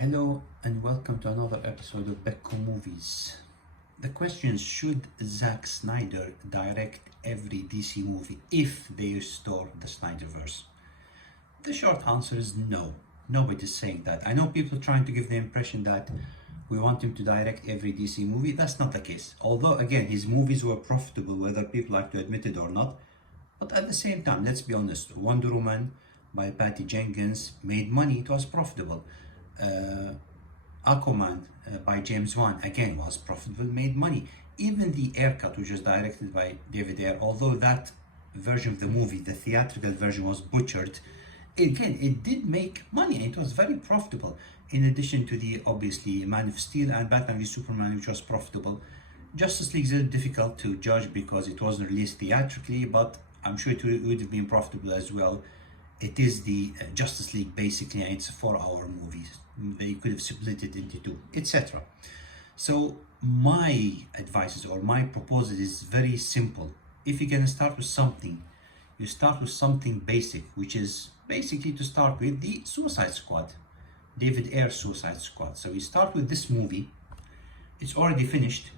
Hello and welcome to another episode of Becco Movies. The question is, should Zack Snyder direct every DC movie if they restore the Snyderverse? The short answer is no. Nobody's saying that. I know people trying to give the impression that we want him to direct every DC movie. That's not the case. Although, again, his movies were profitable, whether people like to admit it or not. But at the same time, let's be honest, Wonder Woman by Patty Jenkins made money, it was profitable. Aquaman by James Wan again was profitable, made money. Even the Aircut, which was directed by David Ayer, although that version of the movie, the theatrical version, was butchered, again it did make money and it was very profitable. In addition to the obviously Man of Steel and Batman v Superman, which was profitable. Justice League is a little difficult to judge because it wasn't released theatrically, but I'm sure it would have been profitable as well. It is the Justice League basically, and it's a 4-hour movie. They could have split it into two, etc. So my advice is, or my proposal is very simple. If you're gonna start with something, you start with something basic, which is basically to start with the Suicide Squad, David Ayer's Suicide Squad. So you start with this movie. It's already finished.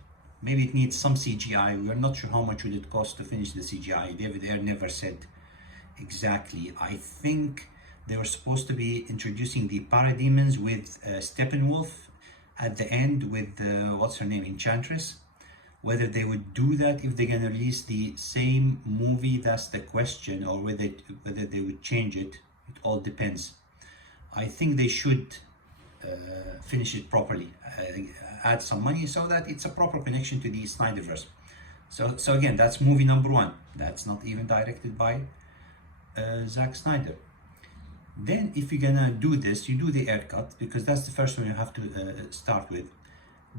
Maybe it needs some CGI. We're not sure how much would it cost to finish the CGI. David Ayer never said exactly. I think they were supposed to be introducing the parademons with Steppenwolf at the end with what's her name, Enchantress. Whether they would do that if they're gonna release the same movie, that's the question, or whether they would change it. It all depends. I think they should finish it properly, add some money so that it's a proper connection to the Snyderverse. So again, that's movie number one. That's not even directed by Zack Snyder. Then if you're gonna do this, you do the Aircut, because that's the first one you have to start with.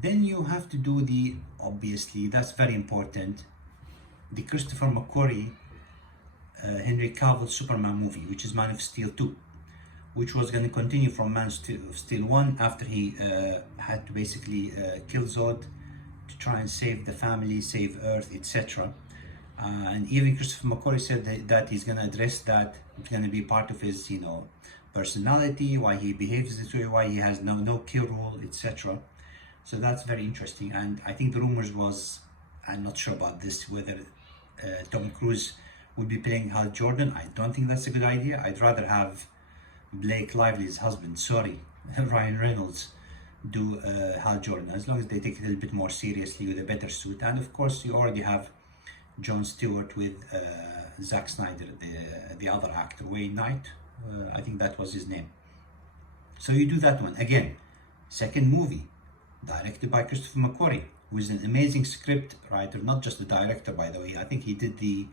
Then you have to do the, obviously that's very important, the Christopher McQuarrie Henry Cavill Superman movie, which is Man of Steel 2, which was going to continue from Man of Steel 1 after he had to basically kill Zod to try and save the family, save Earth, etc. And even Christopher McQuarrie said that he's going to address that. It's going to be part of his, personality, why he behaves this way, why he has no kill rule, etc. So that's very interesting. And I think the rumors was, I'm not sure about this, whether Tom Cruise would be playing Hal Jordan. I don't think that's a good idea. I'd rather have Blake Lively's husband, Ryan Reynolds, do Hal Jordan, as long as they take it a little bit more seriously with a better suit. And of course, you already have Jon Stewart with Zack Snyder, the other actor, Wayne Knight, I think that was his name. So you do that one. Again, second movie, directed by Christopher McQuarrie, who is an amazing script writer, not just the director, by the way. I think he did the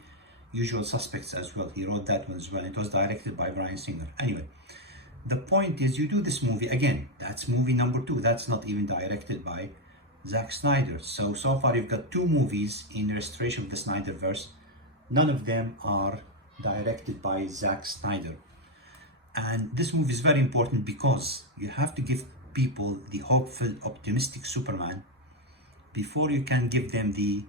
Usual Suspects as well. He wrote that one as well. It was directed by Bryan Singer. Anyway, the point is, you do this movie. Again, that's movie number two. That's not even directed by Zack Snyder. So far you've got two movies in restoration of the Snyderverse. None of them are directed by Zack Snyder. And this movie is very important because you have to give people the hopeful, optimistic Superman before you can give them the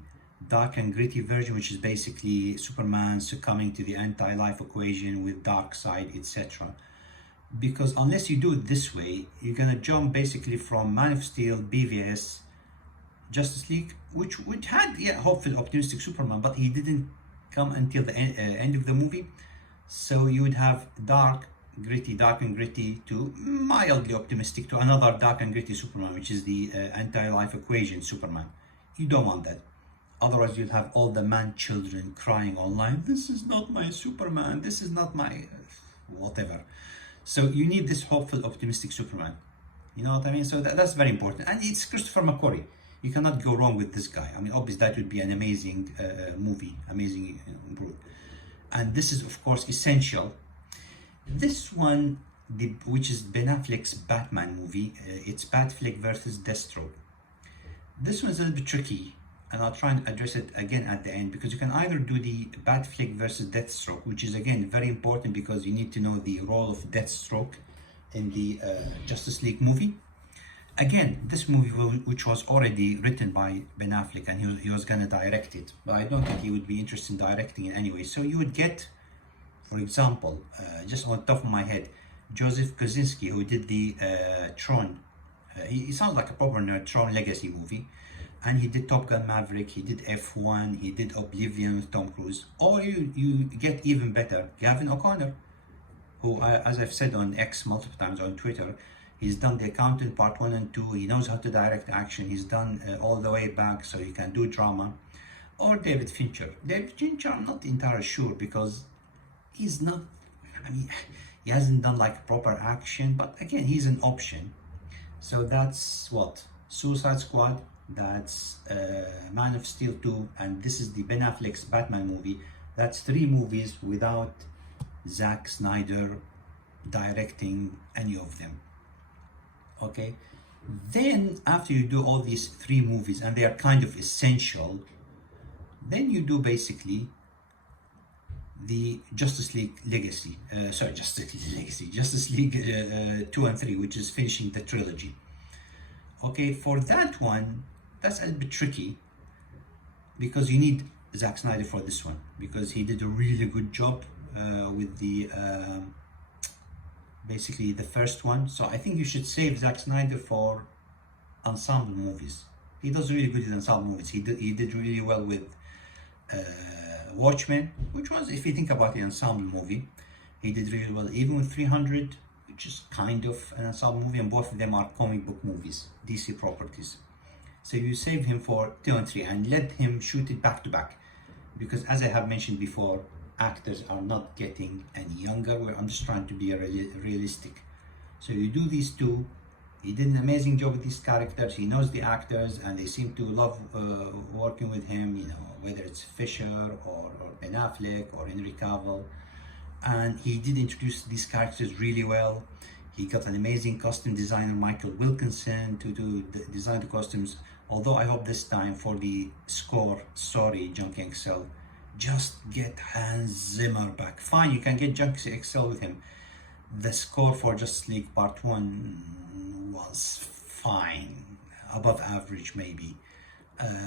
dark and gritty version, which is basically Superman succumbing to the anti-life equation with Darkseid, etc. Because unless you do it this way, you're gonna jump basically from Man of Steel, BVS, Justice League, which had hopeful, optimistic Superman, but he didn't come until the end of the movie. So you would have dark and gritty to mildly optimistic to another dark and gritty Superman, which is the anti-life equation Superman. You don't want that. Otherwise, you'll have all the man children crying online, this is not my Superman, this is not my whatever. So you need this hopeful, optimistic Superman. You know what I mean? So that's very important. And it's Christopher McQuarrie. You cannot go wrong with this guy. I mean, obviously, that would be an amazing movie, amazing improve. And this is, of course, essential. This one, which is Ben Affleck's Batman movie, it's Batfleck versus Deathstroke. This one's a little bit tricky, and I'll try and address it again at the end, because you can either do the Batfleck versus Deathstroke, which is again very important because you need to know the role of Deathstroke in the Justice League movie. Again, this movie, which was already written by Ben Affleck, and he was gonna direct it, but I don't think he would be interested in directing it anyway. So you would get, for example, just on the top of my head, Joseph Kosinski, who did the Tron. He sounds like a proper nerd, Tron Legacy movie. And he did Top Gun Maverick, he did F1, he did Oblivion with Tom Cruise. Or you get even better, Gavin O'Connor, who, as I've said on X multiple times on Twitter, he's done The Accountant Part 1 and 2, he knows how to direct action, he's done All the Way Back, so he can do drama. Or David Fincher. David Fincher, I'm not entirely sure because he's not, I mean, he hasn't done like proper action, but again, he's an option. So that's what? Suicide Squad, that's Man of Steel 2, and this is the Ben Affleck's Batman movie. That's 3 movies without Zack Snyder directing any of them. Okay, then after you do all these 3 movies, and they are kind of essential, then you do basically the Justice League Legacy, Justice League 2 and 3, which is finishing the trilogy. Okay, for that one, that's a bit tricky because you need Zack Snyder for this one because he did a really good job with the basically the first one. So I think you should save Zack Snyder for ensemble movies. He does really good in ensemble movies. He did really well with Watchmen, which was, if you think about the ensemble movie, he did really well. Even with 300, which is kind of an ensemble movie, and both of them are comic book movies, DC properties. So you save him for 2 and 3 and let him shoot it back to back. Because as I have mentioned before, actors are not getting any younger. I'm just trying to be realistic. So you do these 2. He did an amazing job with these characters. He knows the actors and they seem to love working with him, you know, whether it's Fisher or Ben Affleck or Henry Cavill. And he did introduce these characters really well. He got an amazing costume designer, Michael Wilkinson, to design the costumes. Although I hope this time for the score, sorry, Junkie XL, just get Hans Zimmer back. Fine, you can get Junkie XL with him. The score for Justice League Part 1 was fine, above average maybe.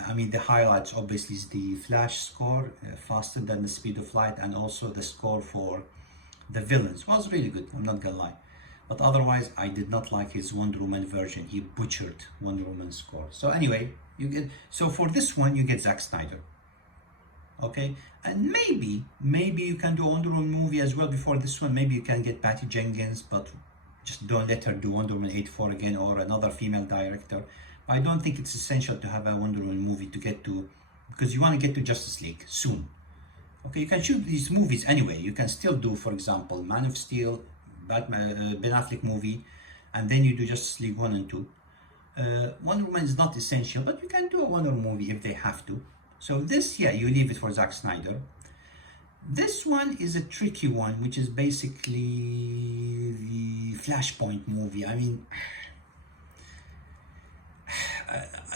I mean, the highlights obviously is the Flash score, faster than the speed of light, and also the score for the villains was really good, I'm not gonna lie. But otherwise, I did not like his Wonder Woman version. He butchered Wonder Woman's score. So anyway, so for this one, you get Zack Snyder. Okay, and maybe you can do a Wonder Woman movie as well before this one. Maybe you can get Patty Jenkins, but just don't let her do Wonder Woman 84 again, or another female director. I don't think it's essential to have a Wonder Woman movie to get to, because you want to get to Justice League soon. Okay, you can shoot these movies anyway. You can still do, for example, Man of Steel, Batman, Ben Affleck movie, and then you do Justice League 1 and 2. Wonder Woman is not essential, but you can do a Wonder Woman movie if they have to. So this, yeah, you leave it for Zack Snyder. This one is a tricky one, which is basically the Flashpoint movie. I mean,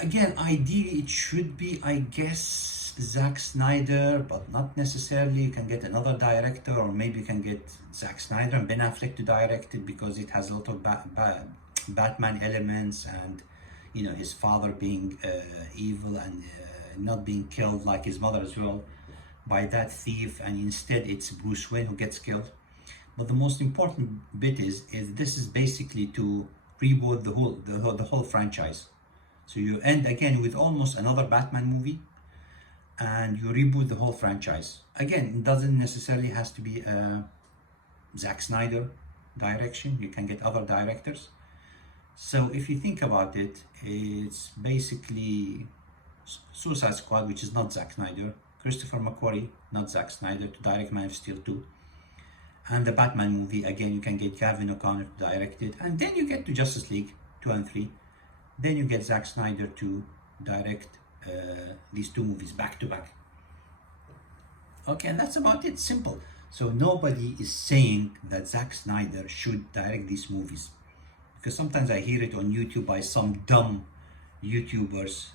again, ideally it should be, I guess, Zack Snyder, but not necessarily. You can get another director, or maybe you can get Zack Snyder and Ben Affleck to direct it, because it has a lot of Batman elements, and you know, his father being evil and not being killed like his mother as well by that thief, and instead it's Bruce Wayne who gets killed. But the most important bit is this is basically to reboot the whole franchise. So you end again with almost another Batman movie, and you reboot the whole franchise. Again, it doesn't necessarily has to be Zack Snyder direction. You can get other directors. So if you think about it, it's basically Suicide Squad, which is not Zack Snyder, Christopher McQuarrie, not Zack Snyder, to direct Man of Steel 2, and the Batman movie, again, you can get Gavin O'Connor to direct it, and then you get to Justice League 2 and 3, then you get Zack Snyder to direct these 2 movies back to back. Okay, and that's about it, simple. So nobody is saying that Zack Snyder should direct these movies, because sometimes I hear it on YouTube by some dumb YouTubers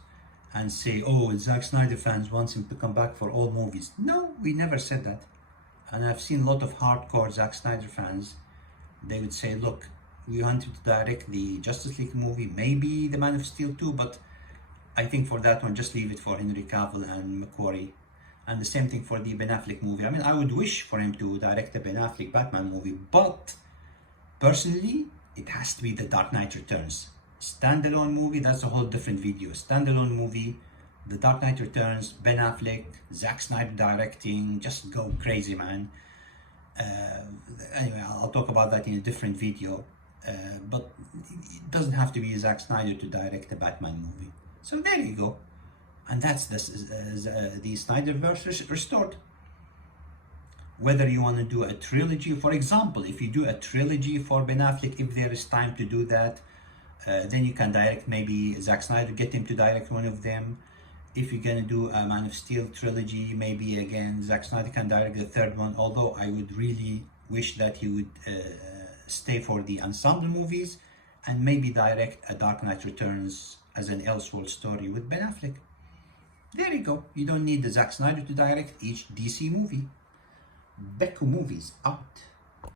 and say, oh, Zack Snyder fans wants him to come back for all movies. No, we never said that. And I've seen a lot of hardcore Zack Snyder fans. They would say, look, we want him to direct the Justice League movie, maybe the Man of Steel 2, but I think for that one, just leave it for Henry Cavill and McQuarrie. And the same thing for the Ben Affleck movie. I mean, I would wish for him to direct the Ben Affleck Batman movie, but Personally, it has to be The Dark Knight Returns. Standalone movie, that's a whole different video. Standalone movie, The Dark Knight Returns, Ben Affleck, Zack Snyder directing, just go crazy, man. Anyway, I'll talk about that in a different video. But it doesn't have to be Zack Snyder to direct a Batman movie. So there you go. And that's the Snyderverse restored. Whether you want to do a trilogy, for example, if you do a trilogy for Ben Affleck, if there is time to do that, then you can direct maybe Zack Snyder, get him to direct one of them. If you're gonna do a Man of Steel trilogy, maybe again Zack Snyder can direct the third one, although I would really wish that he would stay for the ensemble movies and maybe direct a Dark Knight Returns as an Elseworld story with Ben Affleck. There you go. You don't need the Zack Snyder to direct each DC movie. Becco Movies out.